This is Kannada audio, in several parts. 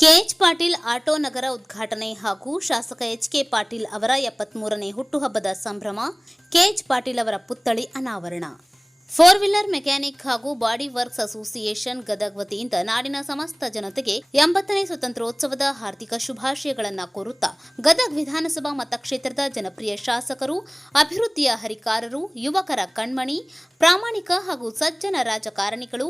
ಕೆಎಚ್ ಪಾಟೀಲ್ ಆಟೋ ನಗರ ಉದ್ಘಾಟನೆ ಹಾಗೂ ಶಾಸಕ ಎಚ್.ಕೆ. ಪಾಟೀಲ್ ಅವರ 73ನೇ ಹುಟ್ಟುಹಬ್ಬದ ಸಂಭ್ರಮ. ಕೆಎಚ್ ಪಾಟೀಲ್ ಅವರ ಪುತ್ಥಳಿ ಅನಾವರಣ. ಫೋರ್ ವೀಲರ್ ಮೆಕ್ಯಾನಿಕ್ ಹಾಗೂ ಬಾಡಿ ವರ್ಕ್ಸ್ ಅಸೋಸಿಯೇಷನ್ ಗದಗ್ ವತಿಯಿಂದ ನಾಡಿನ ಸಮಸ್ತ ಜನತೆಗೆ 80ನೇ ಸ್ವತಂತ್ರೋತ್ಸವದ ಹಾರ್ದಿಕ ಶುಭಾಶಯಗಳನ್ನು ಕೋರುತ್ತಾ ಗದಗ್ ವಿಧಾನಸಭಾ ಮತಕ್ಷೇತ್ರದ ಜನಪ್ರಿಯ ಶಾಸಕರು, ಅಭಿವೃದ್ಧಿಯ ಹರಿಕಾರರು, ಯುವಕರ ಕಣ್ಮಣಿ, ಪ್ರಾಮಾಣಿಕ ಹಾಗೂ ಸಜ್ಜನ ರಾಜಕಾರಣಿಗಳು,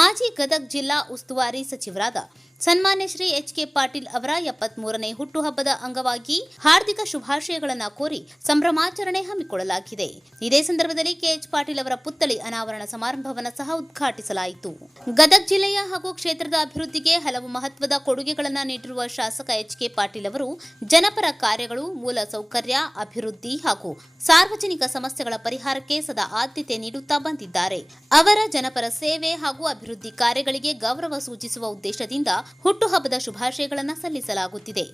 ಮಾಜಿ ಗದಗ್ ಜಿಲ್ಲಾ ಉಸ್ತುವಾರಿ ಸಚಿವರಾದ ಸನ್ಮಾನ್ಯ ಶ್ರೀ ಎಚ್.ಕೆ. ಪಾಟೀಲ್ ಅವರ 73ನೇ ಹುಟ್ಟುಹಬ್ಬದ ಅಂಗವಾಗಿ ಹಾರ್ದಿಕ ಶುಭಾಶಯಗಳನ್ನು ಕೋರಿ ಸಂಭ್ರಮಾಚರಣೆ ಹಮ್ಮಿಕೊಳ್ಳಲಾಗಿದೆ. ಇದೇ ಸಂದರ್ಭದಲ್ಲಿ ಕೆಎಚ್ ಪಾಟೀಲ್ ಅವರ ಪುತ್ಥಳಿ ಅನಾವರಣ ಸಮಾರಂಭವನ್ನು ಸಹ ಉದ್ಘಾಟಿಸಲಾಯಿತು. ಗದಗ್ ಜಿಲ್ಲೆಯ ಹಾಗೂ ಕ್ಷೇತ್ರದ ಅಭಿವೃದ್ಧಿಗೆ ಹಲವು ಮಹತ್ವದ ಕೊಡುಗೆಗಳನ್ನು ನೀಡಿರುವ ಶಾಸಕ ಎಚ್.ಕೆ. ಪಾಟೀಲ್ ಅವರು ಜನಪರ ಕಾರ್ಯಗಳು, ಮೂಲ ಸೌಕರ್ಯ ಅಭಿವೃದ್ಧಿ ಹಾಗೂ ಸಾರ್ವಜನಿಕ ಸಮಸ್ಯೆಗಳ ಪರಿಹಾರಕ್ಕೆ ಸದಾ ಆದ್ಯತೆ ನೀಡುತ್ತಾ ಬಂದಿದ್ದಾರೆ. ಅವರ ಜನಪರ ಸೇವೆ ಹಾಗೂ ಅಭಿವೃದ್ಧಿ ಕಾರ್ಯಗಳಿಗೆ ಗೌರವ ಸೂಚಿಸುವ ಉದ್ದೇಶದಿಂದ ಹುಟ್ಟುಹಬ್ಬದ ಶುಭಾಶಯಗಳನ್ನು ಸಲ್ಲಿಸಲಾಗುತ್ತಿದೆ.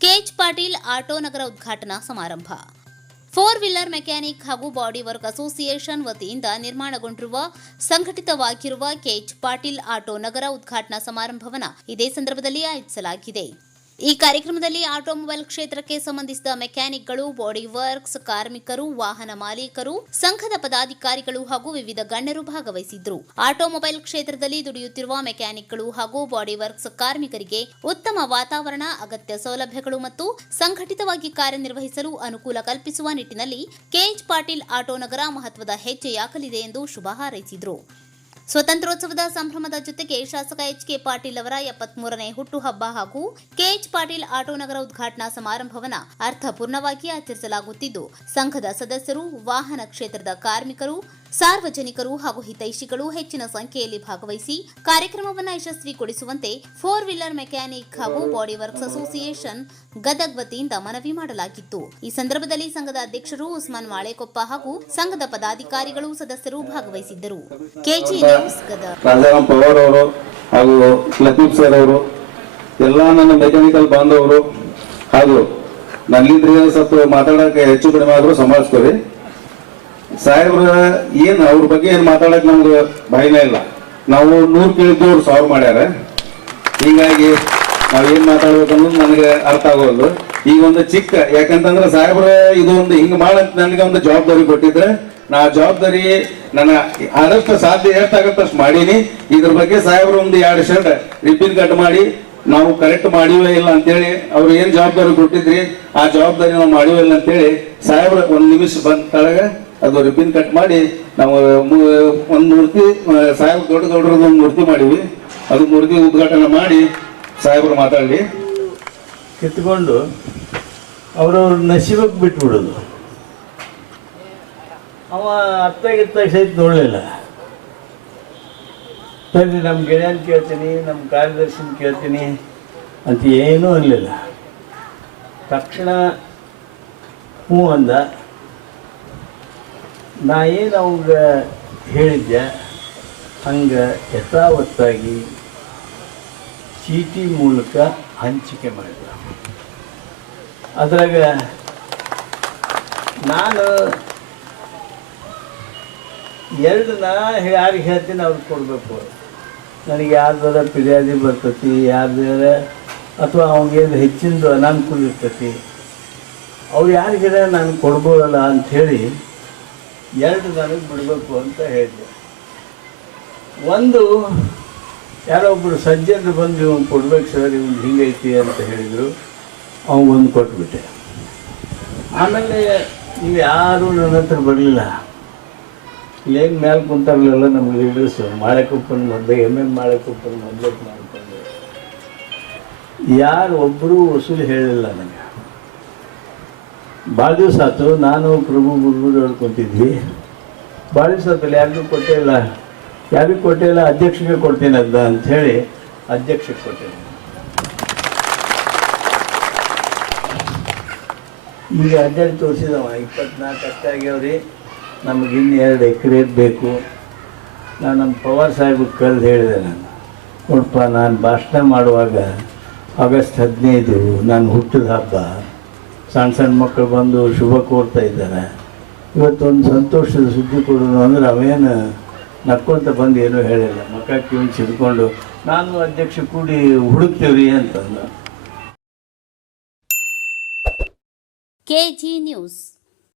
ಕೆಎಚ್ ಪಾಟೀಲ್ ಆಟೋ ನಗರ ಉದ್ಘಾಟನಾ ಸಮಾರಂಭ. ಫೋರ್ ವೀಲರ್ ಮೆಕ್ಯಾನಿಕ್ ಹಾಗೂ ಬಾಡಿ ವರ್ಕ್ ಅಸೋಸಿಯೇಷನ್ ವತಿಯಿಂದ ನಿರ್ಮಾಣಗೊಂಡಿರುವ ಸಂಘಟಿತವಾಗಿರುವ ಕೆಎಚ್ ಪಾಟೀಲ್ ಆಟೋ ನಗರ ಉದ್ಘಾಟನಾ ಸಮಾರಂಭವನ್ನು ಇದೇ ಸಂದರ್ಭದಲ್ಲಿ ಆಯೋಜಿಸಲಾಗಿದೆ. ಈ ಕಾರ್ಯಕ್ರಮದಲ್ಲಿ ಆಟೋಮೊಬೈಲ್ ಕ್ಷೇತ್ರಕ್ಕೆ ಸಂಬಂಧಿಸಿದ ಮೆಕ್ಯಾನಿಕ್ಗಳು, ಬಾಡಿ ವರ್ಕ್ಸ್ ಕಾರ್ಮಿಕರು, ವಾಹನ ಮಾಲೀಕರು, ಸಂಘದ ಪದಾಧಿಕಾರಿಗಳು ಹಾಗೂ ವಿವಿಧ ಗಣ್ಯರು ಭಾಗವಹಿಸಿದ್ದರು. ಆಟೋಮೊಬೈಲ್ ಕ್ಷೇತ್ರದಲ್ಲಿ ದುಡಿಯುತ್ತಿರುವ ಮೆಕ್ಯಾನಿಕ್ಗಳು ಹಾಗೂ ಬಾಡಿ ವರ್ಕ್ಸ್ ಕಾರ್ಮಿಕರಿಗೆ ಉತ್ತಮ ವಾತಾವರಣ, ಅಗತ್ಯ ಸೌಲಭ್ಯಗಳು ಮತ್ತು ಸಂಘಟಿತವಾಗಿ ಕಾರ್ಯನಿರ್ವಹಿಸಲು ಅನುಕೂಲ ಕಲ್ಪಿಸುವ ನಿಟ್ಟಿನಲ್ಲಿ ಕೆಎಚ್ ಪಾಟೀಲ್ ಆಟೋ ನಗರ ಮಹತ್ವದ ಹೆಜ್ಜೆಯಾಗಲಿದೆ ಎಂದು ಶುಭ ಹಾರೈಸಿದರು. ಸ್ವತಂತ್ರೋತ್ಸವದ ಸಂಭ್ರಮದ ಜೊತೆಗೆ ಶಾಸಕ ಎಚ್.ಕೆ. ಪಾಟೀಲ್ ಅವರ 73ನೇ ಹುಟ್ಟುಹಬ್ಬ ಹಾಗೂ ಕೆಎಚ್ ಪಾಟೀಲ್ ಆಟೋ ನಗರ ಉದ್ಘಾಟನಾ ಸಮಾರಂಭವನ್ನು ಅರ್ಥಪೂರ್ಣವಾಗಿ ಆಚರಿಸಲಾಗುತ್ತಿದ್ದು, ಸಂಘದ ಸದಸ್ಯರು, ವಾಹನ ಕ್ಷೇತ್ರದ ಕಾರ್ಮಿಕರು, ಸಾರ್ವಜನಿಕರು ಹಾಗೂ ಹಿತೈಷಿಗಳು ಹೆಚ್ಚಿನ ಸಂಖ್ಯೆಯಲ್ಲಿ ಭಾಗವಹಿಸಿ ಕಾರ್ಯಕ್ರಮವನ್ನು ಯಶಸ್ವಿಗೊಳಿಸುವಂತೆ ಫೋರ್ ವೀಲರ್ ಮೆಕ್ಯಾನಿಕ್ ಹಾಗೂ ಬಾಡಿ ವರ್ಕ್ಸ್ ಅಸೋಸಿಯೇಷನ್ ಗದಗ್ ವತಿಯಿಂದ ಮನವಿ ಮಾಡಲಾಗಿತ್ತು. ಈ ಸಂದರ್ಭದಲ್ಲಿ ಸಂಘದ ಅಧ್ಯಕ್ಷರು ಉಸ್ಮಾನ್ ಮಾಳೆಕೊಪ್ಪ ಹಾಗೂ ಸಂಘದ ಪದಾಧಿಕಾರಿಗಳು, ಸದಸ್ಯರು ಭಾಗವಹಿಸಿದ್ದರು. KG news Gadag. ರಾಜಾರಾಮ್ ಪವಾರ್ ಅವರು ಹಾಗೂ ಲತೀಫ್ ಸರ್ ಅವರು, ಎಲ್ಲ ನನ್ನ ಮೆಕ್ಯಾನಿಕಲ್ ಬಾಂಧವರು ಹಾಗೂ ನನ್ನಿದ್ರೆ ಸ್ವಲ್ಪ ಮಾತಾಡಕ್ಕೆ ಹೆಚ್ಚು ಕಡಿಮೆ ಆದ್ರೂ ಸಂಭಾಳಿಸ್ಕೊರಿ. ಸಾಹೇಬ್ರ ಏನ್ ಅವ್ರ ಬಗ್ಗೆ ಏನ್ ಮಾತಾಡಕ್ ನಮ್ಗೆ ಭಯನೇ ಇಲ್ಲ. ನಾವು 100 ಕೇಳಿದ್ದು ಅವ್ರು 1000 ಮಾಡ್ಯಾರ. ಹೀಗಾಗಿ ನಾವೇನ್ ಮಾತಾಡ್ಬೇಕು ಅನ್ನೋದು ನನಗೆ ಅರ್ಥ ಆಗೋದು. ಈಗ ಒಂದು ಚಿಕ್ಕ, ಯಾಕಂತಂದ್ರೆ ಸಾಹೇಬ್ರ ಇದು ಒಂದು ಹಿಂಗ್ ಮಾಡಂತ ನನಗೆ ಒಂದು ಜವಾಬ್ದಾರಿ ಕೊಟ್ಟಿದ್ರೆ ನಾ ಜವಾಬ್ದಾರಿ ನನ್ನ ಆದಷ್ಟು ಸಾಧ್ಯ ಎಷ್ಟಾಗತ್ತೆ ಅಷ್ಟು ಮಾಡೀನಿ. ಇದ್ರ ಬಗ್ಗೆ ಸಾಹೇಬ್ರ ಒಂದು 2 ಶರ್ಟ್ ರಿಪೀಟ್ ಕಟ್ ಮಾಡಿ ನಾವು ಕರೆಕ್ಟ್ ಮಾಡಿವೇ ಇಲ್ಲ ಅಂತೇಳಿ ಅವ್ರು ಏನ್ ಜವಾಬ್ದಾರಿ ಕೊಟ್ಟಿದ್ರಿ ಆ ಜವಾಬ್ದಾರಿ ನಾವು ಮಾಡಿವೇ ಇಲ್ಲ ಅಂತೇಳಿ ಸಾಹೇಬ್ರ 1 ನಿಮಿಷ ಬಂದ ತಳಗ ಅದು ರಿಪಿನ್ ಕಟ್ ಮಾಡಿ ನಾವು ಒಂದು ಮೂರ್ತಿ ಸಾಹೇಬ್ ದೊಡ್ಡದೊಡ್ಡದು ಒಂದು ಮೂರ್ತಿ ಮಾಡಿವಿ. ಅದು ಮೂರ್ತಿ ಉದ್ಘಾಟನೆ ಮಾಡಿ ಸಾಹೇಬ್ರು ಮಾತಾಡಿ ಕಿತ್ಕೊಂಡು ಅವ್ರವ್ರ ನಸೀಬಕ್ಕೆ ಬಿಟ್ಬಿಡೋದು. ಅವ ಅತ್ತಾಗಿತ್ತಾಗ ಸಹಿತ ನೋಡಲಿಲ್ಲ. ಸರಿ, ನಮ್ಮ ಗೆಳೆಯನ ಕೇಳ್ತೀನಿ, ನಮ್ಮ ಕಾರ್ಯದರ್ಶಿನ ಕೇಳ್ತೀನಿ ಅಂತ ಏನೂ ಅನ್ನಲಿಲ್ಲ. ತಕ್ಷಣ ಹ್ಞೂ ಅಂದ. ನಾ ಏನು ಅವಾಗ ಹೇಳಿದ್ದೆ ಹಂಗೆ ಯಥಾವತ್ತಾಗಿ ಚೀಟಿ ಮೂಲಕ ಹಂಚಿಕೆ ಮಾಡಿದ. ಅದ್ರಾಗ ನಾನು 2 ಯಾರಿಗೆ ಹೇಳ್ತೀನಿ ಅವ್ರಿಗೆ ಕೊಡಬೇಕು. ನನಗೆ ಯಾರ್ದಾರ ಫಿರ್ಯಾದಿ ಬರ್ತೈತಿ, ಯಾರ್ದಾರ ಅಥವಾ ಅವ್ನಿಗೇನು ಹೆಚ್ಚಿಂದು ಅನಾನುಕೂಲ ಇರ್ತೈತಿ, ಅವ್ರು ಯಾರಿಗಾರ ನಾನು ಕೊಡ್ಬೋದಲ್ಲ ಅಂಥೇಳಿ 2 ನನಗೆ ಬಿಡಬೇಕು ಅಂತ ಹೇಳಿದೆ. ಒಂದು ಯಾರೋ ಒಬ್ಬರು ಸಜ್ಜನರು ಬಂದು ಇವ್ನು ಕೊಡ್ಬೇಕು ಸರ್, ಇವ್ನು ಹಿಂಗೈತಿ ಅಂತ ಹೇಳಿದರು. ಅವನಿಗೊಂದು ಕೊಟ್ಬಿಟ್ಟೆ. ಆಮೇಲೆ ನೀವು ಯಾರೂ ನನ್ನ ಹತ್ರ ಬರಲಿಲ್ಲ. ಇಲ್ಲೇನು ಮೇಲೆ ಕುಂತಾರಲಿಲ್ಲ ನಮ್ಮ ಲೀಡರ್ಸು. ಮಾಳೆಕೊಪ್ಪನ ಮೊದಲೇ ಮಾಳೆಕೊಪ್ಪನ ಮೊದಲೇ ಮಾಡ್ಕೊಂಡು ಯಾರು ಒಬ್ಬರೂ ವಸೂಲಿ ಹೇಳಿಲ್ಲ ನನಗೆ. ಭಾಳ ದಿವಸ ಆಯ್ತು. ನಾನು ಪ್ರಭು ಗುರುಗಳು ಕುಂತಿದ್ವಿ. ಭಾಳ ದಿವಸ ಆಯ್ತಲ್ಲ, ಯಾರಿಗೂ ಕೊಟ್ಟೇ ಇಲ್ಲ, ಅಧ್ಯಕ್ಷಗೆ ಕೊಡ್ತೀನಿ ಅದ ಅಂಥೇಳಿ ಅಧ್ಯಕ್ಷಕ್ಕೆ ಕೊಟ್ಟೇನೆ. ಈಗ ಅಡ್ಡಾಡಿ ತೋರಿಸಿದವ 24 ಅಷ್ಟೇ ಆಗ್ಯಾವ್ರಿ, ನಮಗೆ ಇನ್ನು 2 ಎಕರೆ ಬೇಕು. ನಾನು ನಮ್ಮ ಪವಾರ್ ಸಾಹೇಬ್ಗೆ ಕರೆದು ಹೇಳಿದೆ, ನೋಡಪ್ಪ, ನಾನು ಭಾಷಣ ಮಾಡುವಾಗ ಆಗಸ್ಟ್ 15 ನಾನು ಹುಟ್ಟಿದ ಹಬ್ಬ, ಸಣ್ಣ ಮಕ್ಕಳು ಬಂದು ಶುಭ ಕೋರ್ತಾ ಇದ್ದಾರೆ. ಇವತ್ತೊಂದು ಸಂತೋಷದ ಸುದ್ದಿ ಕೊಡೋದು ಅಂದ್ರೆ ಅವೇನು ನಕ್ಕೊಂತ ಬಂದು ಏನೂ ಹೇಳಿಲ್ಲ. ಮಕ್ಕ ಕಿವಿನ ಸಿಡ್ಕೊಂಡು ನಾನು ಅಧ್ಯಕ್ಷ ಕೂಡಿ ಹುಡುಕ್ತೇವ್ರಿ ಅಂತಂದ. KG news.